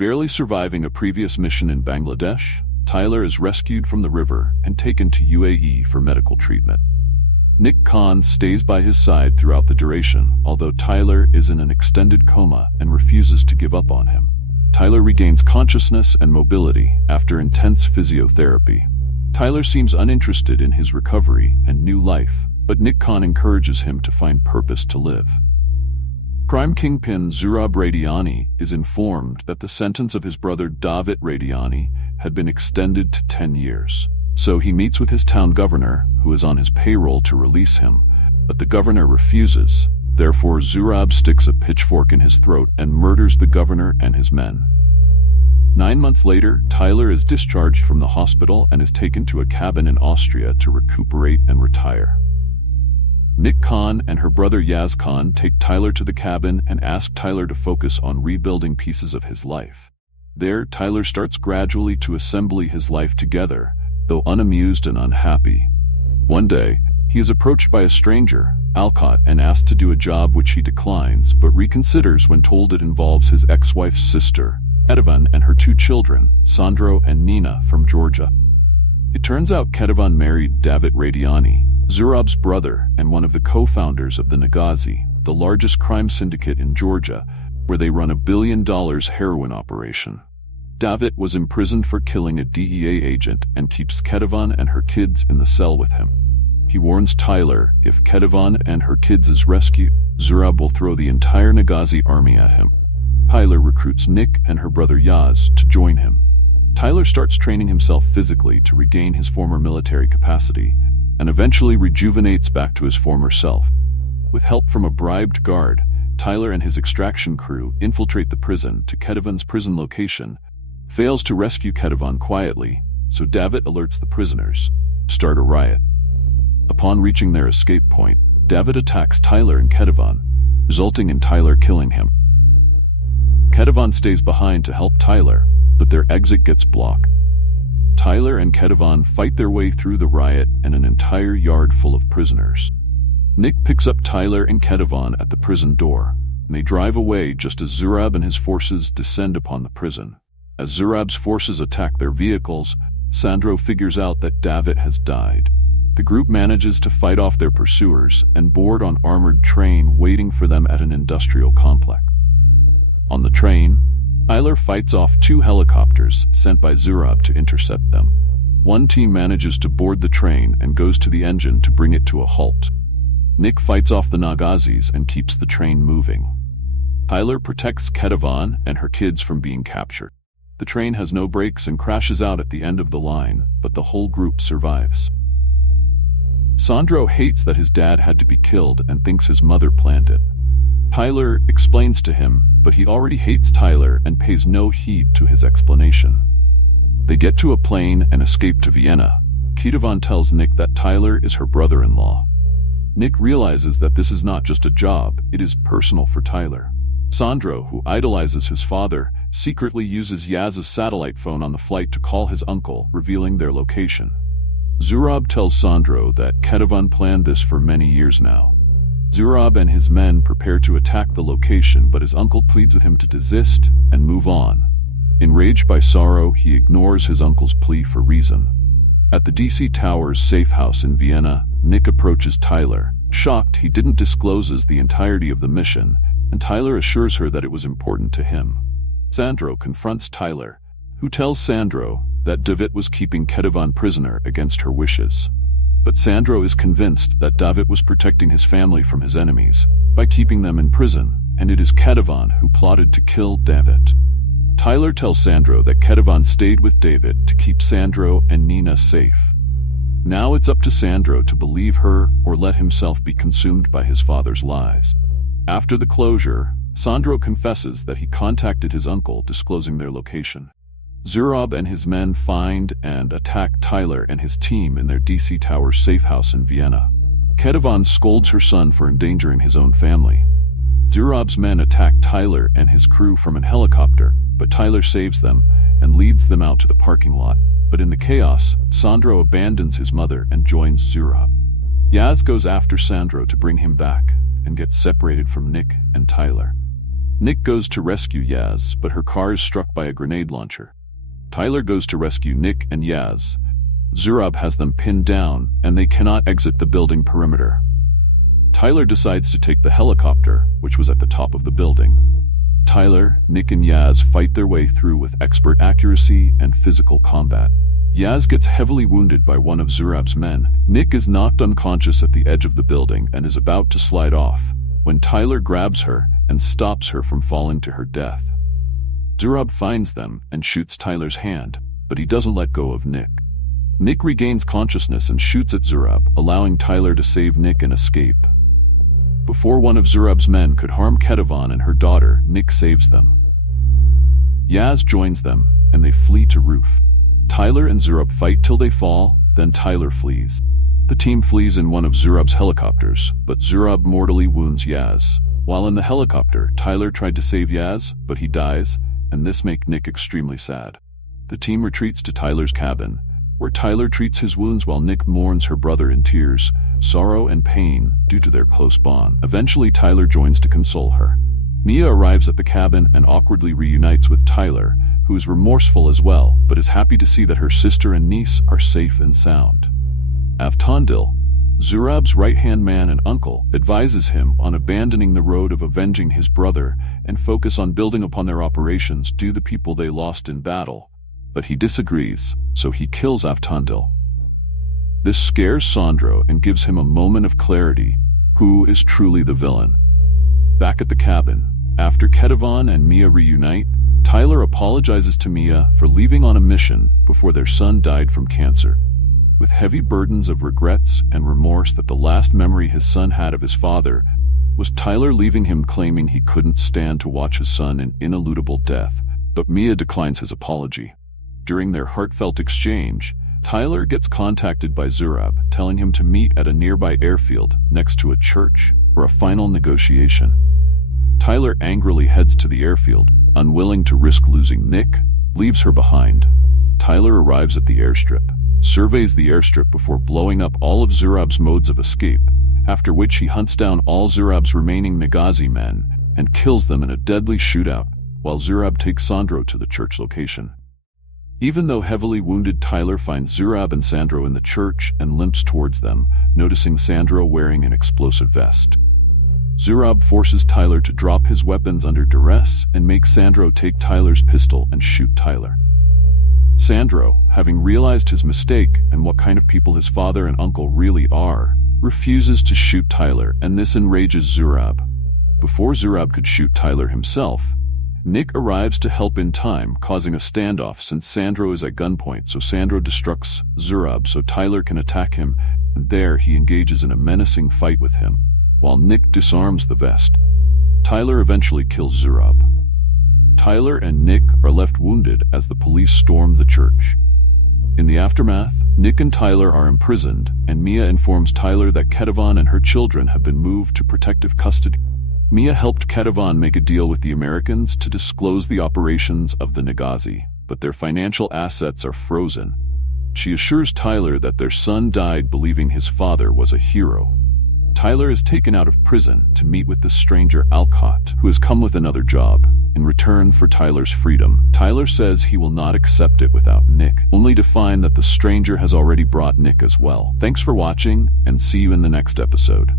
Barely surviving a previous mission in Bangladesh, Tyler is rescued from the river and taken to UAE for medical treatment. Nick Khan stays by his side throughout the duration, although Tyler is in an extended coma and refuses to give up on him. Tyler regains consciousness and mobility after intense physiotherapy. Tyler seems uninterested in his recovery and new life, but Nick Khan encourages him to find purpose to live. Crime kingpin Zurab Radiani is informed that the sentence of his brother Davit Radiani had been extended to 10 years. So he meets with his town governor, who is on his payroll, to release him, but the governor refuses. Therefore, Zurab sticks a pitchfork in his throat and murders the governor and his men. 9 months later, Tyler is discharged from the hospital and is taken to a cabin in Austria to recuperate and retire. Nick Khan and her brother Yaz Khan take Tyler to the cabin and ask Tyler to focus on rebuilding pieces of his life. There, Tyler starts gradually to assemble his life together, though unamused and unhappy. One day, he is approached by a stranger, Alcott, and asked to do a job which he declines, but reconsiders when told it involves his ex-wife's sister, Ketavan, and her 2 children, Sandro and Nina, from Georgia. It turns out Ketavan married Davit Radiani, Zurab's brother and one of the co-founders of the Nagazi, the largest crime syndicate in Georgia, where they run $1 billion heroin operation. Davit was imprisoned for killing a DEA agent and keeps Ketavan and her kids in the cell with him. He warns Tyler if Ketavan and her kids is rescued, Zurab will throw the entire Nagazi army at him. Tyler recruits Nick and her brother Yaz to join him. Tyler starts training himself physically to regain his former military capacity, and eventually rejuvenates back to his former self. With help from a bribed guard, Tyler and his extraction crew infiltrate the prison to Ketavan's prison location, fails to rescue Ketavan quietly, so Davit alerts the prisoners, start a riot. Upon reaching their escape point, Davit attacks Tyler and Ketavan, resulting in Tyler killing him. Ketavan stays behind to help Tyler, but their exit gets blocked. Tyler and Ketavan fight their way through the riot and an entire yard full of prisoners. Nick picks up Tyler and Ketavan at the prison door, and they drive away just as Zurab and his forces descend upon the prison. As Zurab's forces attack their vehicles, Sandro figures out that Davit has died. The group manages to fight off their pursuers and board an armored train waiting for them at an industrial complex. On the train, Tyler fights off 2 helicopters sent by Zurab to intercept them. One team manages to board the train and goes to the engine to bring it to a halt. Nick fights off the Nagazis and keeps the train moving. Tyler protects Ketavan and her kids from being captured. The train has no brakes and crashes out at the end of the line, but the whole group survives. Sandro hates that his dad had to be killed and thinks his mother planned it. Tyler explains to him, but he already hates Tyler and pays no heed to his explanation. They get to a plane and escape to Vienna. Ketavan tells Nick that Tyler is her brother-in-law. Nick realizes that this is not just a job, it is personal for Tyler. Sandro, who idolizes his father, secretly uses Yaz's satellite phone on the flight to call his uncle, revealing their location. Zurab tells Sandro that Ketavan planned this for many years now. Zurab and his men prepare to attack the location, but his uncle pleads with him to desist and move on. Enraged by sorrow, he ignores his uncle's plea for reason. At the DC Towers safe house in Vienna, Nick approaches Tyler. Shocked, he didn't disclose the entirety of the mission, and Tyler assures her that it was important to him. Sandro confronts Tyler, who tells Sandro that Davit was keeping Ketavan prisoner against her wishes. But Sandro is convinced that Davit was protecting his family from his enemies by keeping them in prison, and it is Ketavan who plotted to kill Davit. Tyler tells Sandro that Ketavan stayed with Davit to keep Sandro and Nina safe. Now it's up to Sandro to believe her or let himself be consumed by his father's lies. After the closure, Sandro confesses that he contacted his uncle, disclosing their location. Zurab and his men find and attack Tyler and his team in their DC Towers safe house in Vienna. Ketavan scolds her son for endangering his own family. Zurab's men attack Tyler and his crew from a helicopter, but Tyler saves them and leads them out to the parking lot. But in the chaos, Sandro abandons his mother and joins Zurab. Yaz goes after Sandro to bring him back and gets separated from Nick and Tyler. Nick goes to rescue Yaz, but her car is struck by a grenade launcher. Tyler goes to rescue Nick and Yaz. Zurab has them pinned down, and they cannot exit the building perimeter. Tyler decides to take the helicopter, which was at the top of the building. Tyler, Nick, and Yaz fight their way through with expert accuracy and physical combat. Yaz gets heavily wounded by one of Zurab's men. Nick is knocked unconscious at the edge of the building and is about to slide off, when Tyler grabs her and stops her from falling to her death. Zurab finds them and shoots Tyler's hand, but he doesn't let go of Nick. Nick regains consciousness and shoots at Zurab, allowing Tyler to save Nick and escape. Before one of Zurab's men could harm Ketavan and her daughter, Nick saves them. Yaz joins them, and they flee to roof. Tyler and Zurab fight till they fall, then Tyler flees. The team flees in one of Zurab's helicopters, but Zurab mortally wounds Yaz. While in the helicopter, Tyler tried to save Yaz, but he dies, and this makes Nick extremely sad. The team retreats to Tyler's cabin, where Tyler treats his wounds while Nick mourns her brother in tears, sorrow and pain due to their close bond. Eventually, Tyler joins to console her. Mia arrives at the cabin and awkwardly reunites with Tyler, who is remorseful as well, but is happy to see that her sister and niece are safe and sound. Avtandil, Zurab's right-hand man and uncle, advises him on abandoning the road of avenging his brother and focus on building upon their operations due to the people they lost in battle. But he disagrees, so he kills Avtandil. This scares Sandro and gives him a moment of clarity. Who is truly the villain? Back at the cabin, after Ketavan and Mia reunite, Tyler apologizes to Mia for leaving on a mission before their son died from cancer. With heavy burdens of regrets and remorse that the last memory his son had of his father was Tyler leaving him, claiming he couldn't stand to watch his son in ineludible death, but Mia declines his apology. During their heartfelt exchange, Tyler gets contacted by Zurab, telling him to meet at a nearby airfield next to a church for a final negotiation. Tyler angrily heads to the airfield, unwilling to risk losing Nick, leaves her behind. Tyler arrives at the airstrip, surveys the airstrip before blowing up all of Zurab's modes of escape, after which he hunts down all Zurab's remaining Nagazi men and kills them in a deadly shootout, while Zurab takes Sandro to the church location. Even though heavily wounded, Tyler finds Zurab and Sandro in the church and limps towards them, noticing Sandro wearing an explosive vest. Zurab forces Tyler to drop his weapons under duress and makes Sandro take Tyler's pistol and shoot Tyler. Sandro, having realized his mistake and what kind of people his father and uncle really are, refuses to shoot Tyler, and this enrages Zurab. Before Zurab could shoot Tyler himself, Nick arrives to help in time, causing a standoff since Sandro is at gunpoint, so Sandro destructs Zurab so Tyler can attack him, and there he engages in a menacing fight with him, while Nick disarms the vest. Tyler eventually kills Zurab. Tyler and Nick are left wounded as the police storm the church. In the aftermath, Nick and Tyler are imprisoned, and Mia informs Tyler that Ketavan and her children have been moved to protective custody. Mia helped Ketavan make a deal with the Americans to disclose the operations of the Nagazi, but their financial assets are frozen. She assures Tyler that their son died believing his father was a hero. Tyler is taken out of prison to meet with the stranger Alcott, who has come with another job. In return for Tyler's freedom, Tyler says he will not accept it without Nick, only to find that the stranger has already brought Nick as well. Thanks for watching, and see you in the next episode.